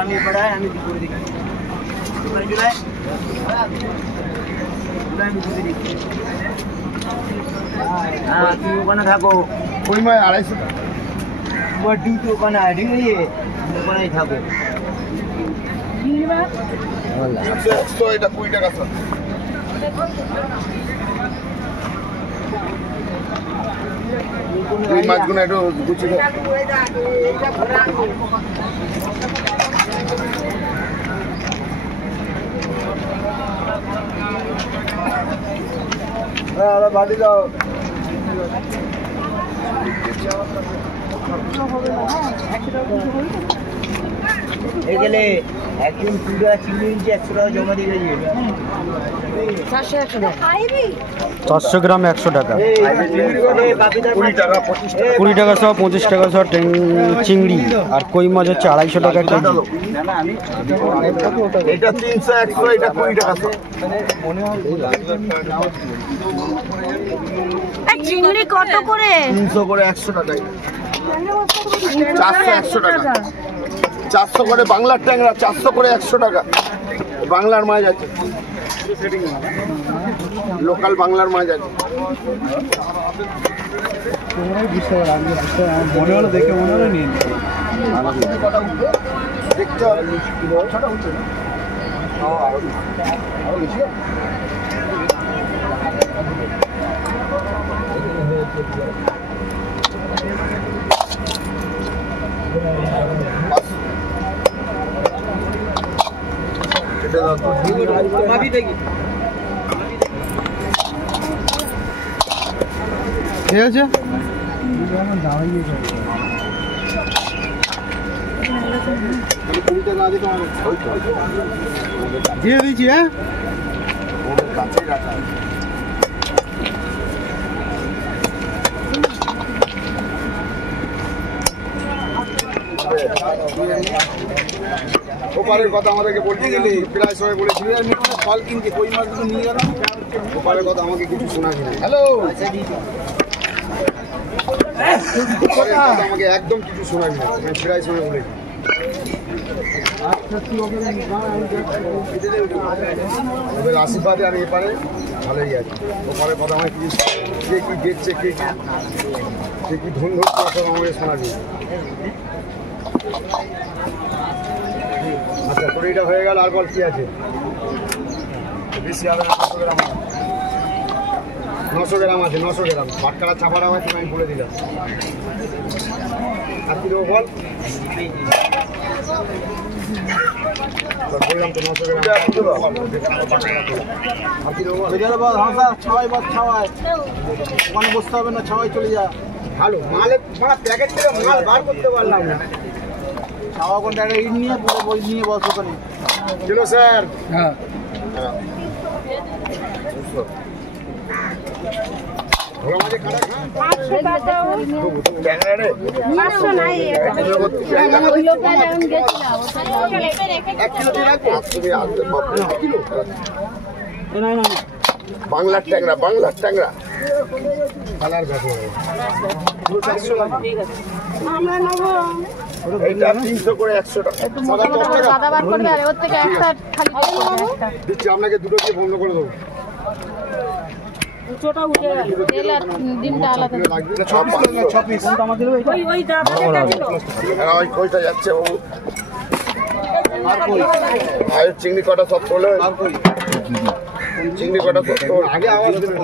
আমি পড়া আমি করে দিই তুমি ওখানে থাকো ওই মায় 250 তোমার ডিউটি ওখানে ডিউটি ওখানেই থাকো এটা 20 টাকা স্যার এই মাছগুলো একটু গুছিয়ে দাও আরে বাড়ি যাও এগুলো একজন পুরো চিংড়ি 100 টাকা জমা দিয়ে গেছে 400 গ্রাম 100 টাকা 20 টাকা 25 টাকা 20 টাকা সহ 25 টাকা সহ চিংড়ি আর কই মাছ হচ্ছে 250 টাকা কেজি এটা 300 100 এটা 20 টাকা স্যার চিংড়ি কত করে 300 করে 100 টাকা 400 100 টাকা 400 করে বাংলার ট্যাংরা 400 করে 100 টাকা বাংলার মাছ আছে লোকাল বাংলার মাছ আছে মনে হলো দেখে মনে হলো নিন দেখতে হবে ঠিক আছে দিয়ে দিচ্ছি হ্যাঁ ওপারের কথা আমাদেরকে বলতে গেলে প্রায় সবাই বলেছিল ফল কিনতে কই মাছগুলো নিয়ে গেল ওপারের কথা আমাকে কিছু শোনাবি না হ্যালো আমাকে একদম কিছু শোনাবি না আমি প্রায় সময় বলেছি ওদের আশীর্বাদে আমি এপারে ভালোই আছি ওপারের কথা আমাকে কিছু কে কি দেখছে কে কি ধন ধরছে সব আমাকে শোনাবি আচ্ছা কুড়িটা হয়ে গেল আর বল কি আছে বেশি হবে না 900 গ্রাম আছে 900 গ্রাম বাটকারা চাপার আওয়াজ আমি বলে দিলাম আর কি দেবো বল বললাম তো 900 গ্রাম আর কি দেবো ছাওয়াই বাদ ছাওয়াই ওখানে বসতে হবে না ছাওয়াই চলে যা ভালো মালের প্যাকেট থেকে মাল বার করতে পারলাম না ছাওয়া কোনটা একটা ইট নিয়ে পুরো বই নিয়ে বস ওখানে চলো স্যার হ্যাঁ ভালো মাঝে খারাপ না 500 টাকা ক্যামেরা রে 500 নাই ওই লোকটা যখন গেছিল এক কিলো দিয়ে রাখবো তুমি আসতে পারবে কিলো না না বাংলার ট্যাংরা কালার দেখো পুরো 400 টাকা আমরা নেব এটা 300 করে 100 টাকা দাদা বার করবে আর ওর থেকে একটা খালি একটা দিচ্ছি আপনাকে দুটো দিয়ে বন্ধ করে দেবো উঁচোটা উঠে গেল তেল আর ডিমটা আলাদা লাগবে 6 পিস কোনটা আমাদের ওই দাদাদের কাছে ওই কইটা যাচ্ছে ও আর চিংড়ি কটা সব তোলে চিংড়ি কটা আগে আওয়াজ দেবে